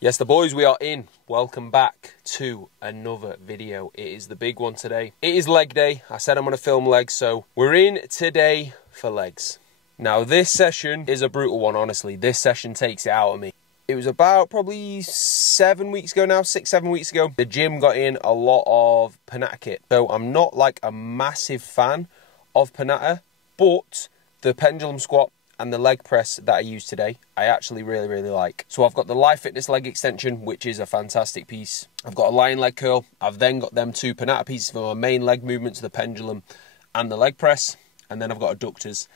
Yes, the boys, we are in. Welcome back to another video. It is the big one today. It is leg day. I said I'm going to film legs, so we're in today for legs. Now, this session is a brutal one, honestly. This session takes it out of me. It was about probably 7 weeks ago now, 6-7 weeks ago. The gym got in a lot of Panatta kit. So I'm not like a massive fan of Panatta, but the pendulum squat and the leg press that I use today, I actually really like. So I've got the Live Fitness leg extension, which is a fantastic piece. I've got a lion leg curl. I've then got them two Panatta pieces for my main leg movements, the pendulum and the leg press. And then I've got adductors.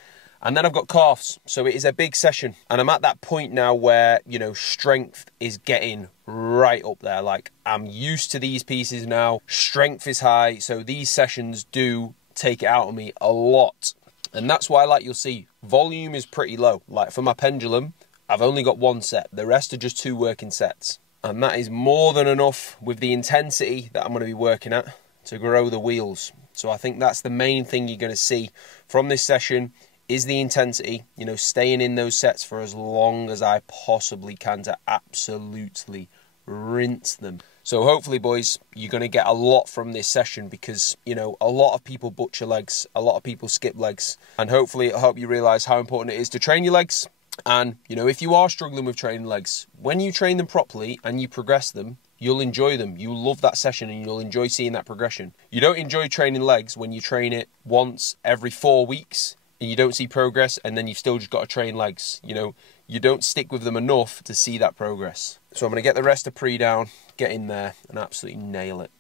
And then I've got calves. So it is a big session. And I'm at that point now where, you know, strength is getting right up there. Like, I'm used to these pieces now. Strength is high. So these sessions do take it out of me a lot. And that's why, like you'll see, volume is pretty low. Like for my pendulum, I've only got one set. The rest are just 2 working sets. And that is more than enough with the intensity that I'm going to be working at to grow the wheels. So I think that's the main thing you're going to see from this session is the intensity, you know, staying in those sets for as long as I possibly can to absolutely rinse them. So hopefully, boys, you're going to get a lot from this session because, you know, a lot of people butcher legs, a lot of people skip legs, and hopefully it'll help you realise how important it is to train your legs. And, you know, if you are struggling with training legs, when you train them properly and you progress them, you'll enjoy them. You'll love that session and you'll enjoy seeing that progression. You don't enjoy training legs when you train it once every 4 weeks and you don't see progress, and then you've still just got to train legs. You know, you don't stick with them enough to see that progress. So I'm going to get the rest of pre down, get in there and absolutely nail it.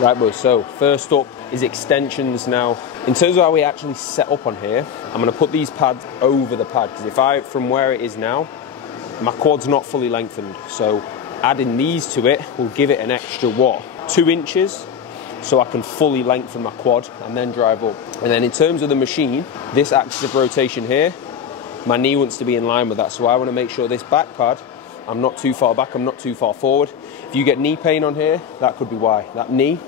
Right, boys, so first up is extensions. Now, in terms of how we actually set up on here, I'm going to put these pads over the pad, because from where it is now, my quad's not fully lengthened. So adding these to it will give it an extra, 2 inches, so I can fully lengthen my quad and then drive up. And then in terms of the machine, this axis of rotation here, my knee wants to be in line with that. So I want to make sure this back pad, I'm not too far back, I'm not too far forward. If you get knee pain on here, that could be why. That knee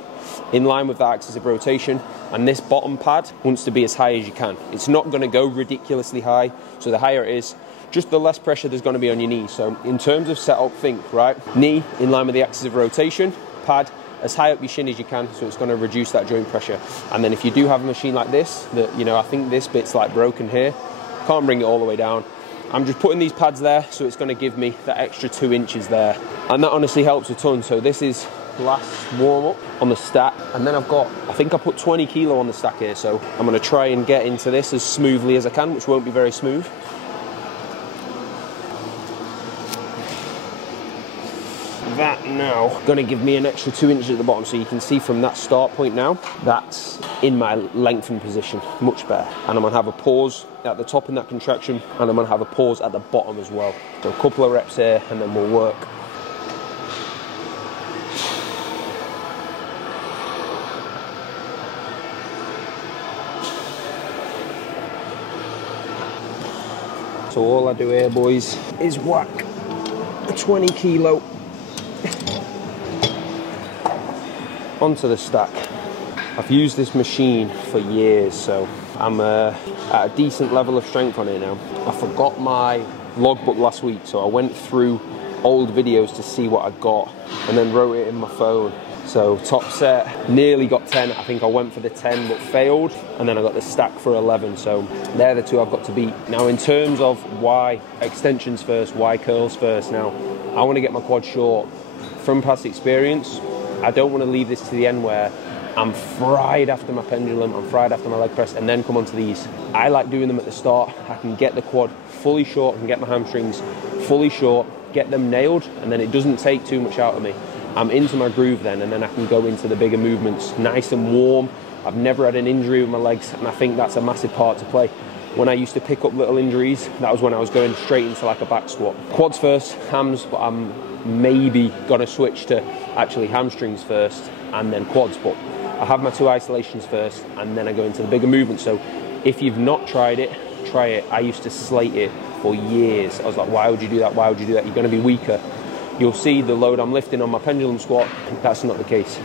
in line with that axis of rotation, and this bottom pad wants to be as high as you can. It's not going to go ridiculously high, so the higher it is, just the less pressure there's going to be on your knee. So in terms of setup, think, right, knee in line with the axis of rotation, pad as high up your shin as you can, so it's going to reduce that joint pressure. And then if you do have a machine like this, that, you know, I think this bit's like broken here, can't bring it all the way down, I'm just putting these pads there, so it's going to give me that extra 2 inches there. And that honestly helps a ton. So this is last warm up on the stack, and then I've got, I think I put 20 kilo on the stack here, so I'm going to try and get into this as smoothly as I can, which won't be very smooth. That now going to give me an extra 2 inches at the bottom, so you can see from that start point now, that's in my lengthened position, much better. And I'm going to have a pause at the top in that contraction, and I'm going to have a pause at the bottom as well. So a couple of reps here, and then we'll work. So all I do here, boys, is whack a 20 kilo onto the stack. I've used this machine for years, so I'm at a decent level of strength on it now. I forgot my logbook last week, so I went through old videos to see what I got and then wrote it in my phone. So top set, nearly got 10. I think I went for the 10 but failed, and then I got the stack for 11. So they're the 2 I've got to beat. Now in terms of why extensions first, why curls first, now I want to get my quad short. From past experience, I don't want to leave this to the end where I'm fried after my pendulum, I'm fried after my leg press, and then come onto these. I like doing them at the start. I can get the quad fully short, I can get my hamstrings fully short, get them nailed, and then it doesn't take too much out of me. I'm into my groove then, and then I can go into the bigger movements nice and warm. I've never had an injury with my legs, and I think that's a massive part to play. When I used to pick up little injuries, that was when I was going straight into like a back squat. Quads first, hams, but I'm maybe gonna switch to actually hamstrings first and then quads, but I have my 2 isolations first and then I go into the bigger movement. So if you've not tried it, try it. I used to slate it for years. I was like, why would you do that? Why would you do that? You're gonna be weaker. You'll see the load I'm lifting on my pendulum squat, that's not the case.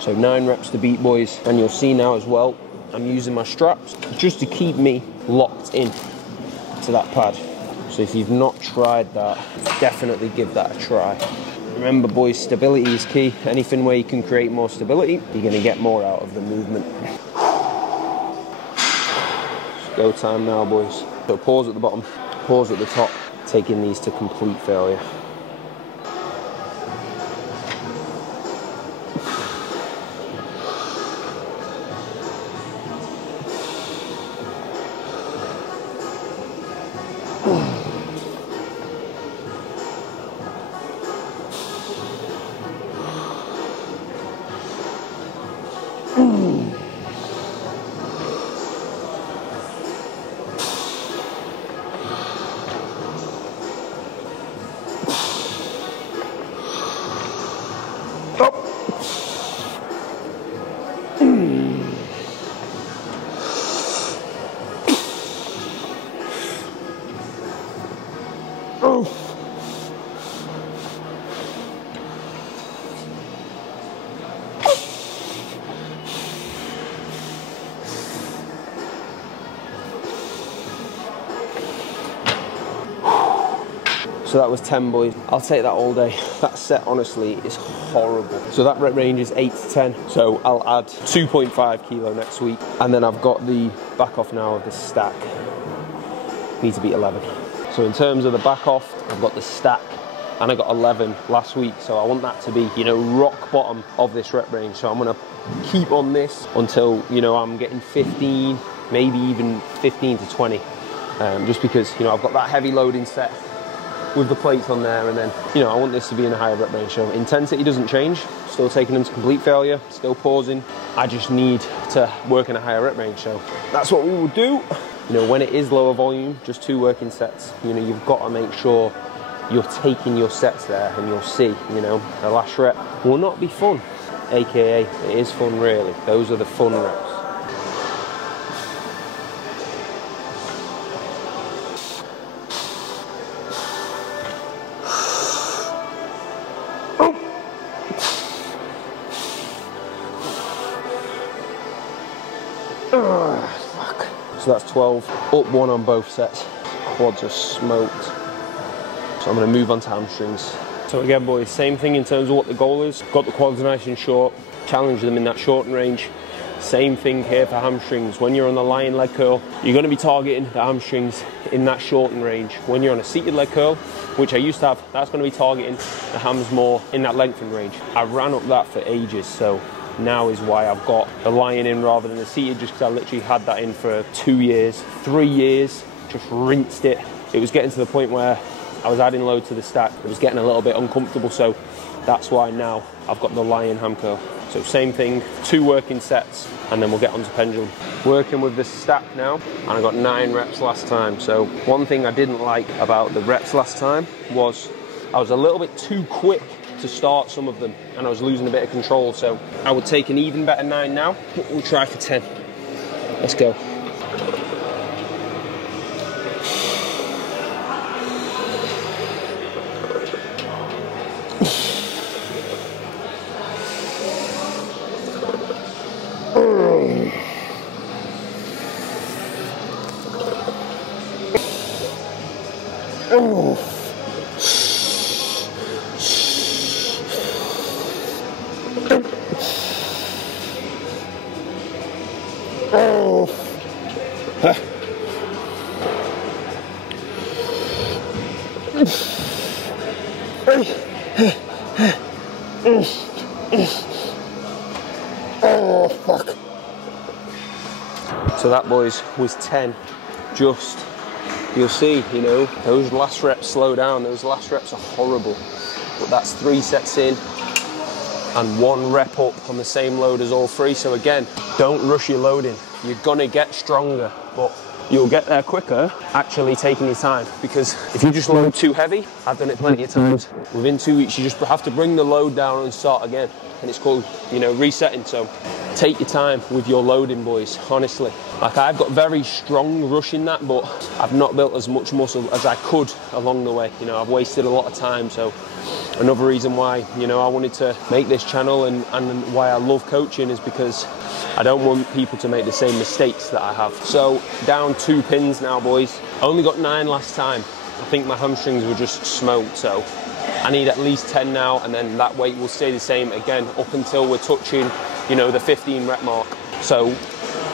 So 9 reps to beat, boys. And you'll see now as well, I'm using my straps just to keep me locked in to that pad. So if you've not tried that, definitely give that a try. Remember boys, stability is key. Anything where you can create more stability, you're going to get more out of the movement. Go time now boys. So pause at the bottom, pause at the top, taking these to complete failure. So that was 10 boys. I'll take that all day. That set honestly is horrible. So that rep range is 8 to 10. So I'll add 2.5 kilo next week. And then I've got the back off now of the stack. Need to beat 11. So in terms of the back off, I've got the stack and I got 11 last week. So I want that to be, you know, rock bottom of this rep range. So I'm gonna keep on this until, you know, I'm getting 15, maybe even 15 to 20. Just because, you know, I've got that heavy loading set with the plates on there, and then, you know, I want this to be in a higher rep range. So intensity doesn't change, still taking them to complete failure, still pausing. I just need to work in a higher rep range. So that's what we will do. You know, when it is lower volume, just 2 working sets, you know, you've got to make sure you're taking your sets there, and you'll see, you know, the last rep will not be fun, AKA it is fun really. Those are the fun reps. Fuck. So that's 12, up 1 on both sets. Quads are smoked. So I'm going to move on to hamstrings. So again boys, same thing in terms of what the goal is. Got the quads nice and short, challenge them in that shorten range. Same thing here for hamstrings. When you're on the lying leg curl, you're going to be targeting the hamstrings in that shorten range. When you're on a seated leg curl, which I used to have, that's going to be targeting the hams more in that lengthened range. I ran up that for ages, so now is why I've got the lying in rather than the seated, just because I literally had that in for 2 years, 3 years, just rinsed it. It was getting to the point where I was adding load to the stack. It was getting a little bit uncomfortable, so that's why now I've got the lying ham curl. So same thing, 2 working sets, and then we'll get onto pendulum. Working with the stack now, and I got 9 reps last time. So one thing I didn't like about the reps last time was I was a little bit too quick to start some of them, and I was losing a bit of control. So I would take an even better 9 now, but we'll try for 10. Let's go. Oh, fuck. So that, boys, was 10. Just, you'll see, you know, those last reps slow down. Those last reps are horrible. But that's 3 sets in and 1 rep up on the same load as all 3. So again, don't rush your loading. You're gonna get stronger, but you'll get there quicker actually taking your time, because if you just load too heavy, I've done it plenty of times, within 2 weeks you just have to bring the load down and start again, and it's called, you know, resetting. So take your time with your loading, boys, honestly. Like, I've got very strong rush in that, but I've not built as much muscle as I could along the way. You know, I've wasted a lot of time. So another reason why, you know, I wanted to make this channel and why I love coaching is because I don't want people to make the same mistakes that I have. So down 2 pins now, boys. Only got 9 last time. I think my hamstrings were just smoked, so I need at least 10 now, and then that weight will stay the same again up until we're touching, you know, the 15 rep mark. So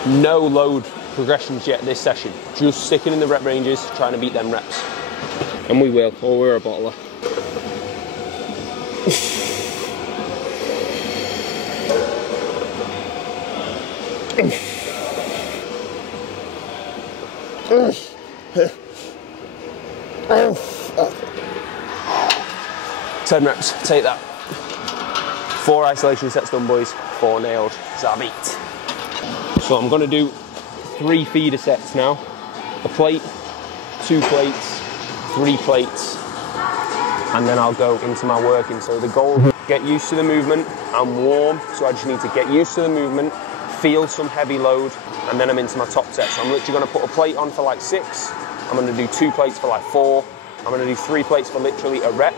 no load progressions yet this session, just sticking in the rep ranges, trying to beat them reps. And we will, or we're a bottler. Ten reps, take that. 4 isolation sets done, boys. 4 nailed. Zabit. So I'm gonna do 3 feeder sets now. A plate, 2 plates, 3 plates, and then I'll go into my working. So the goal is get used to the movement. I'm warm, so I just need to get used to the movement, feel some heavy load, and then I'm into my top set. So I'm literally gonna put a plate on for like 6. I'm gonna do 2 plates for like 4. I'm gonna do 3 plates for literally a rep,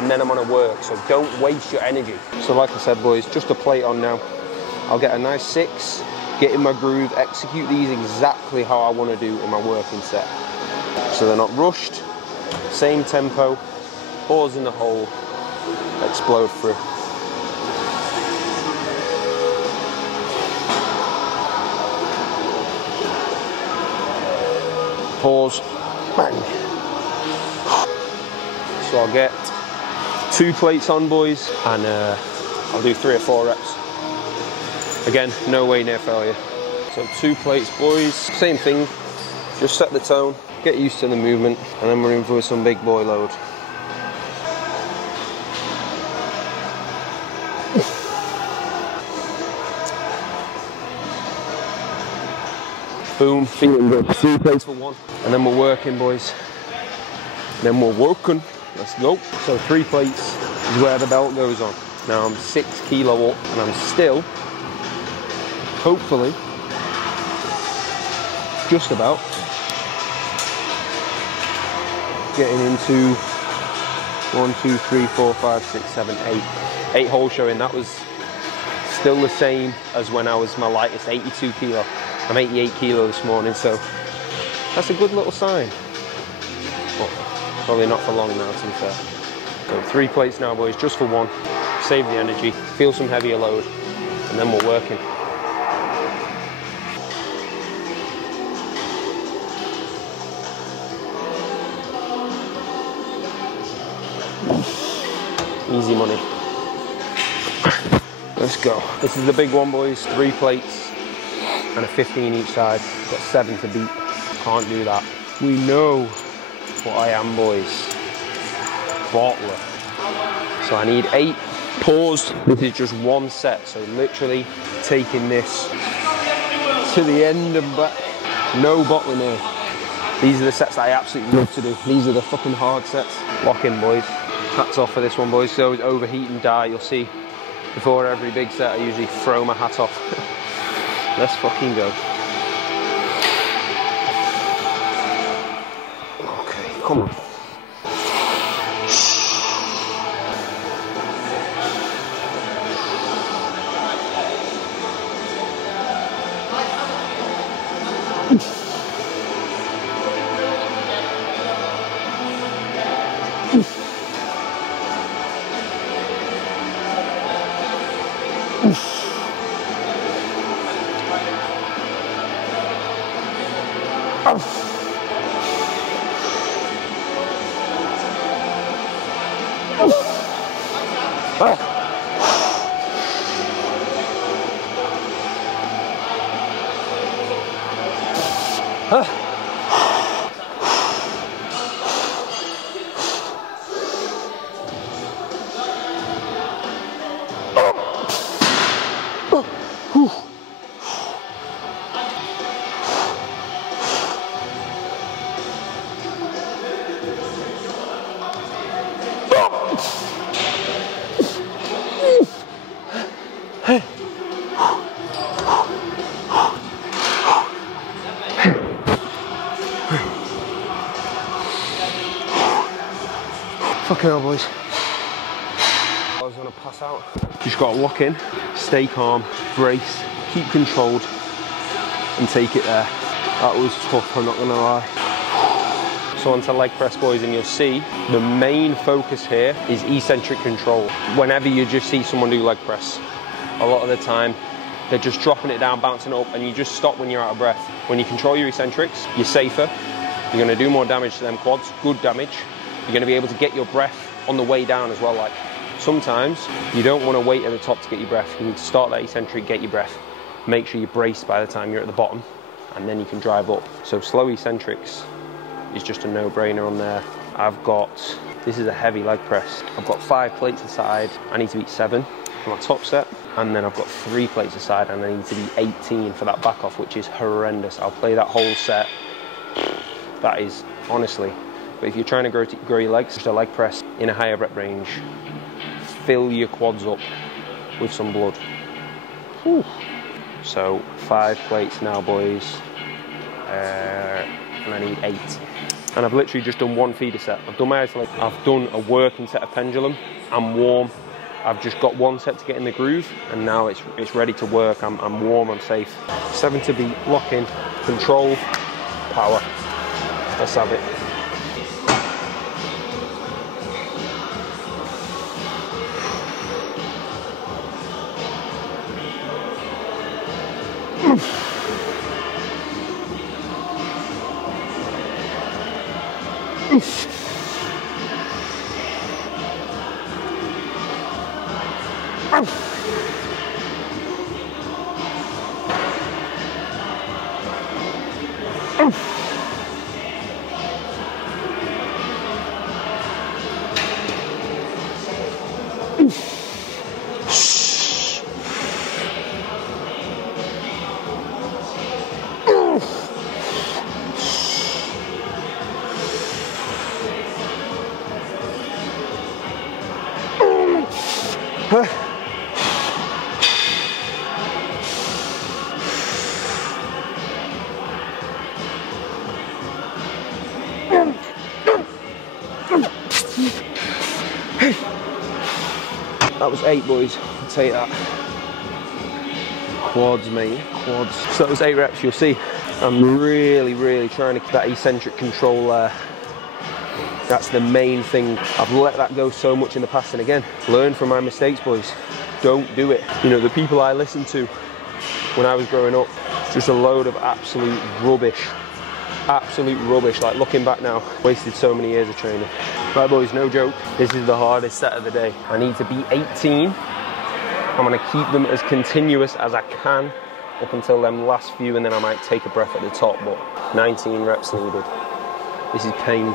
and then I'm gonna work. So don't waste your energy. So like I said, boys, just a plate on now. I'll get a nice 6, get in my groove, execute these exactly how I wanna do in my working set. So they're not rushed, same tempo, pause in the hole, explode through. Pause, bang. So I'll get 2 plates on, boys, and I'll do 3 or 4 reps. Again, no way near failure. So 2 plates, boys, same thing, just set the tone, get used to the movement, and then we're in for some big boy load. Boom, feeling good. 3 plates for 1. And then we're working, boys. Then we're working. Let's go. So 3 plates is where the belt goes on. Now I'm 6 kilo up, and I'm still, hopefully, just about getting into 1, 2, 3, 4, 5, 6, 7, 8. 8 holes showing. That was still the same as when I was my lightest, 82 kilo. I'm 88 kilo this morning, so that's a good little sign. But probably not for long now, to be fair. So 3 plates now, boys, just for 1. Save the energy, feel some heavier load, and then we're working. Easy money. Let's go. This is the big one, boys. 3 plates and a 15 each side. Got 7 to beat. Can't do that. We know what I am, boys. Bottler. So I need 8. Pause. This is just 1 set. So literally taking this to the end and back. No bottling here. These are the sets that I absolutely love to do. These are the fucking hard sets. Lock in, boys. Hats off for this one, boys. So overheat and die. You'll see before every big set I usually throw my hat off. Let's fucking go. Okay, come on. Fucking hell, boys. I was gonna pass out. Just gotta lock in, stay calm, brace, keep controlled, and take it there. That was tough, I'm not gonna lie. So So onto leg press, boys, and you'll see the main focus here is eccentric control. Whenever you just see someone do leg press, a lot of the time they're just dropping it down, bouncing it up, and you just stop when you're out of breath. When you control your eccentrics, you're safer. You're going to do more damage to them quads, good damage. You're going to be able to get your breath on the way down as well. Like sometimes you don't want to wait at the top to get your breath. You need to start that eccentric, get your breath. Make sure you're braced by the time you're at the bottom, and then you can drive up. So slow eccentrics is just a no-brainer on there. This is a heavy leg press. I've got 5 plates aside. I need to beat 7 for my top set. And then I've got 3 plates aside and I need to be 18 for that back off, which is horrendous. I'll play that whole set. That is, honestly, but if you're trying to grow your legs, just a leg press in a higher rep range, fill your quads up with some blood. Whew. So 5 plates now, boys, and I need 8. And I've literally just done 1 feeder set. I've done my isolate. I've done a working set of pendulum. I'm warm. I've just got 1 set to get in the groove, and now it's ready to work. I'm warm, I'm safe. 7 to beat, lock in, control, power. Let's have it. That was 8, boys. I'll take that. Quads, mate. Quads. So that was 8 reps. You'll see I'm really trying to keep that eccentric control there. That's the main thing. I've let that go so much in the past, and again, learn from my mistakes, boys. Don't do it. You know, the people I listened to when I was growing up, just a load of absolute rubbish. Absolute rubbish. Like, looking back now, wasted so many years of training. Right, boys, no joke. This is the hardest set of the day. I need to be 18. I'm gonna keep them as continuous as I can up until them last few, and then I might take a breath at the top, but 19 reps needed. This is pain.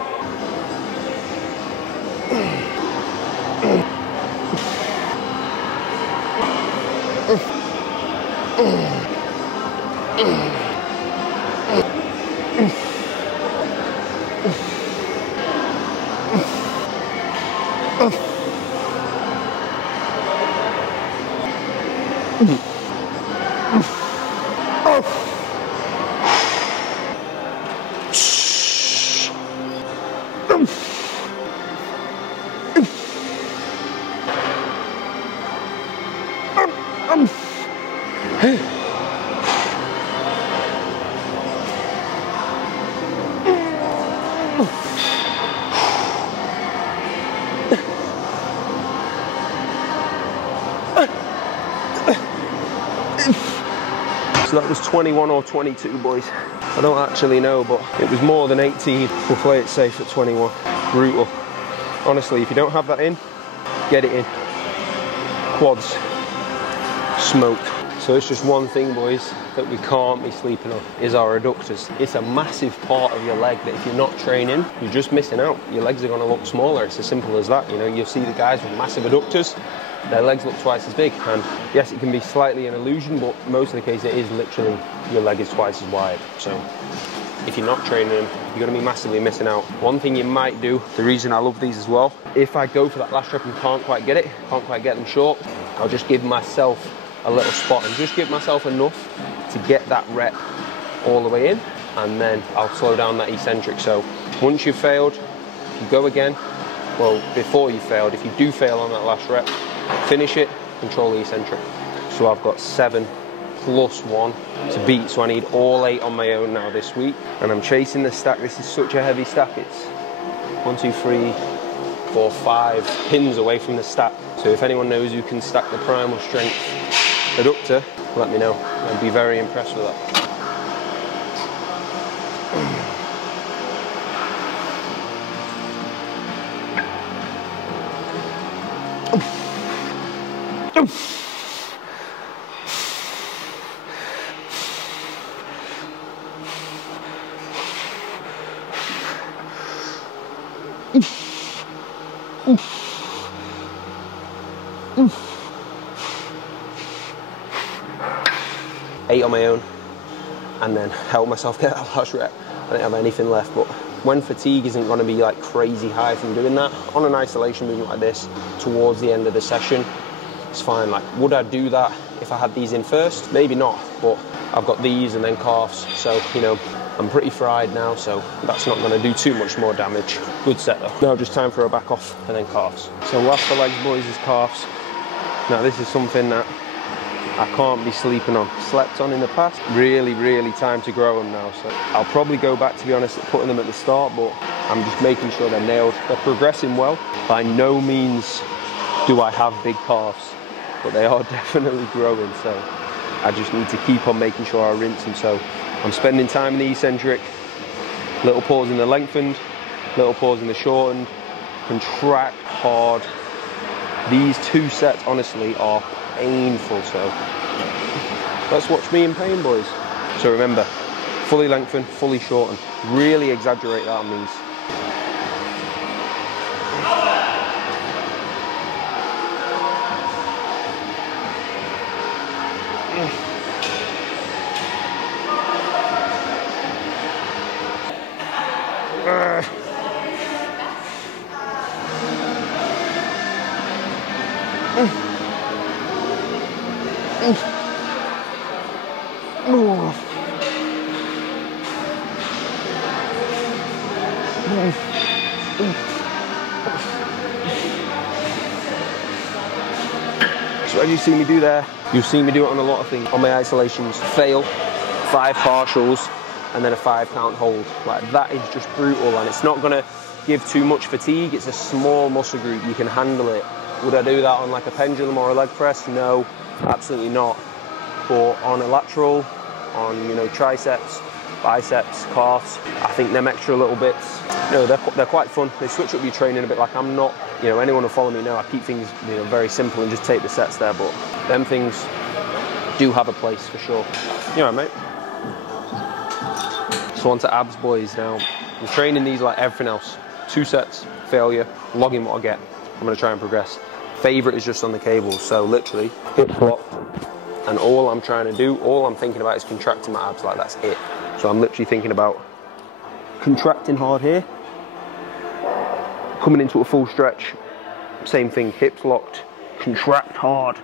So that was 21 or 22, boys. I don't actually know, but it was more than 18. We'll play it safe at 21. Brutal. Honestly, if you don't have that in, get it in. Quads, smoked. So it's just one thing, boys, that we can't be sleeping on, is our adductors. It's a massive part of your leg that if you're not training, you're just missing out. Your legs are gonna look smaller. It's as simple as that. You know, you'll see the guys with massive adductors, their legs look twice as big. And yes, it can be slightly an illusion, but most of the case it is literally your leg is twice as wide. So if you're not training them, you're gonna be massively missing out. One thing you might do, the reason I love these as well, if I go for that last rep and can't quite get it, can't quite get them short, I'll just give myself a little spot and just give myself enough to get that rep all the way in, and then I'll slow down that eccentric. So once you've failed, you go again. Well, before you failed, if you do fail on that last rep, finish it, control the eccentric. So I've got 7 +1 to beat, so I need all 8 on my own now this week. And I'm chasing the stack. This is such a heavy stack. It's 1, 2, 3, 4, 5 pins away from the stack. So if anyone knows who can stack the primal strength adductor, let me know. I'd be very impressed with that. Eight on my own, and then help myself get that last rep. I don't have anything left, but when fatigue isn't going to be like crazy high from doing that on an isolation movement like this towards the end of the session, it's fine. Like, would I do that if I had these in first? Maybe not, but I've got these and then calves, so you know, I'm pretty fried now, so that's not going to do too much more damage. Good set though. Now just time for a back off and then calves. So last for legs, boys, is calves. Now this is something that I can't be sleeping on. Slept on in the past. Really time to grow them now. So I'll probably go back, to be honest, at putting them at the start, but I'm just making sure they're nailed. They're progressing well. By no means do I have big calves, but they are definitely growing. So I just need to keep on making sure I rinse them. So I'm spending time in the eccentric, little pause in the lengthened, little pause in the shortened, contract hard. These 2 sets, honestly, are painful, so let's watch me in pain, boys. So remember, fully lengthen, fully shorten. Really exaggerate that on these. So as you see me do there, you'll see me do it on a lot of things. On my isolations, fail, 5 partials, and then a 5 count hold. Like, that is just brutal, and it's not gonna give too much fatigue. It's a small muscle group, you can handle it. Would I do that on like a pendulum or a leg press? No, absolutely not. But on a lateral, on, you know, triceps, biceps, calves, I think them extra little bits, you know, they're quite fun. They switch up your training a bit. Like, I'm not, you know, anyone who follow me know I keep things, you know, very simple and just take the sets there, but them things do have a place for sure. You alright, mate? So on to abs, boys. Now, I'm training these like everything else. 2 sets, failure, logging what I get. I'm gonna try and progress. Favorite is just on the cables, so literally hips locked, and all I'm trying to do, all I'm thinking about is contracting my abs. Like, that's it. So I'm literally thinking about contracting hard here, coming into a full stretch, same thing, hips locked, contract hard.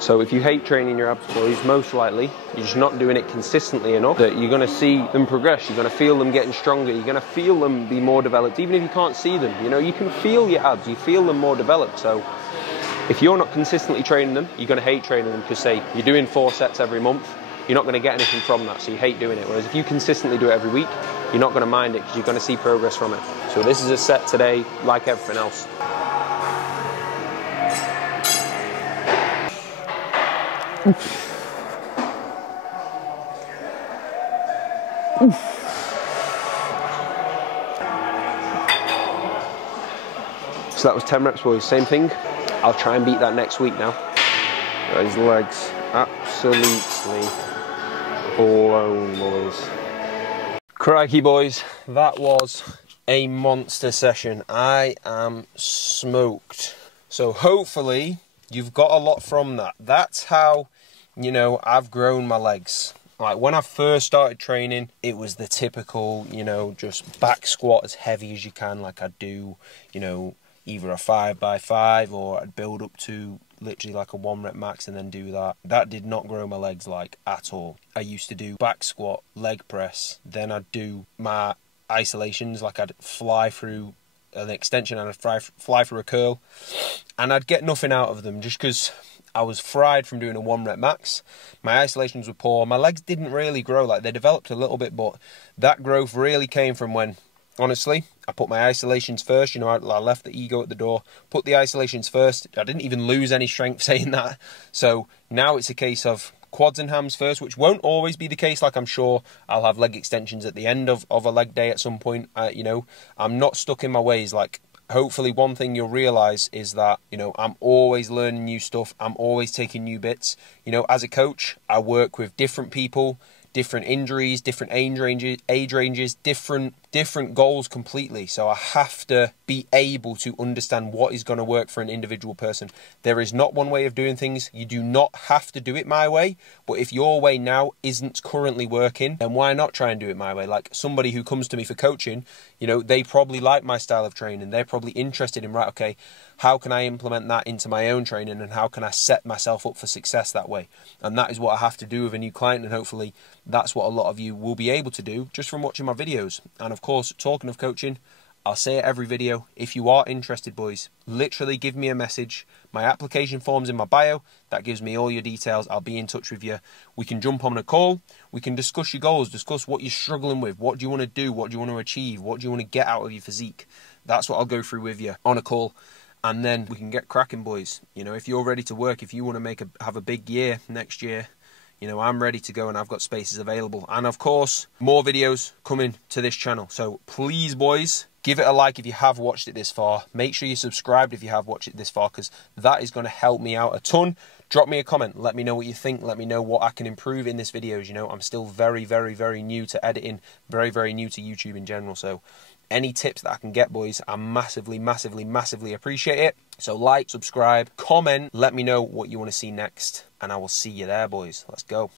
So if you hate training your abs, boys, most likely you're just not doing it consistently enough that you're gonna see them progress, you're gonna feel them getting stronger, you're gonna feel them be more developed, even if you can't see them. You know, you can feel your abs, you feel them more developed. So if you're not consistently training them, you're gonna hate training them, because say you're doing 4 sets every month, you're not gonna get anything from that, so you hate doing it. Whereas if you consistently do it every week, you're not gonna mind it, because you're gonna see progress from it. So this is a set today, like everything else. So that was 10 reps, boys. Same thing. I'll try and beat that next week now. Those legs absolutely blown, boys. Crikey, boys. That was a monster session. I am smoked. So hopefully you've got a lot from that. That's how, you know, I've grown my legs. Like, when I first started training, it was the typical, you know, just back squat as heavy as you can, like I'd do, you know, either a 5x5, or I'd build up to literally like a 1 rep max and then do that. That did not grow my legs, like, at all. I used to do back squat, leg press, then I'd do my isolations, like I'd fly through an extension and I'd fly through a curl, and I'd get nothing out of them just because I was fried from doing a 1 rep max. My isolations were poor. My legs didn't really grow. Like, they developed a little bit, but that growth really came from when, honestly, I put my isolations first. You know, I left the ego at the door, put the isolations first. I didn't even lose any strength saying that. So now it's a case of quads and hams first, which won't always be the case. Like, I'm sure I'll have leg extensions at the end of a leg day at some point. You know, I'm not stuck in my ways. Like, hopefully one thing you'll realize is that, you know, I'm always learning new stuff. I'm always taking new bits. You know, as a coach, I work with different people, different injuries, different age ranges, different goals completely. So I have to be able to understand what is going to work for an individual person. There is not one way of doing things. You do not have to do it my way, but if your way now isn't currently working, then why not try and do it my way? Like, somebody who comes to me for coaching, you know, they probably like my style of training. They're probably interested in, right, okay, how can I implement that into my own training, and how can I set myself up for success that way? And that is what I have to do with a new client, and hopefully that's what a lot of you will be able to do just from watching my videos. And of course, talking of coaching, I'll say it every video, if you are interested, boys, literally give me a message. My application form's in my bio. That gives me all your details. I'll be in touch with you. We can jump on a call. We can discuss your goals, discuss what you're struggling with. What do you want to do? What do you want to achieve? What do you want to get out of your physique? That's what I'll go through with you on a call. And then we can get cracking, boys. You know, if you're ready to work, if you want to have a big year next year, you know, I'm ready to go and I've got spaces available. And of course, more videos coming to this channel. So please, boys, give it a like if you have watched it this far. Make sure you're subscribed if you have watched it this far, because that is going to help me out a ton. Drop me a comment. Let me know what you think. Let me know what I can improve in this videos. You know, I'm still very, very, very new to editing. Very, very new to YouTube in general. So any tips that I can get, boys, I massively, massively, massively appreciate it. So like, subscribe, comment, let me know what you want to see next, and I will see you there, boys. Let's go.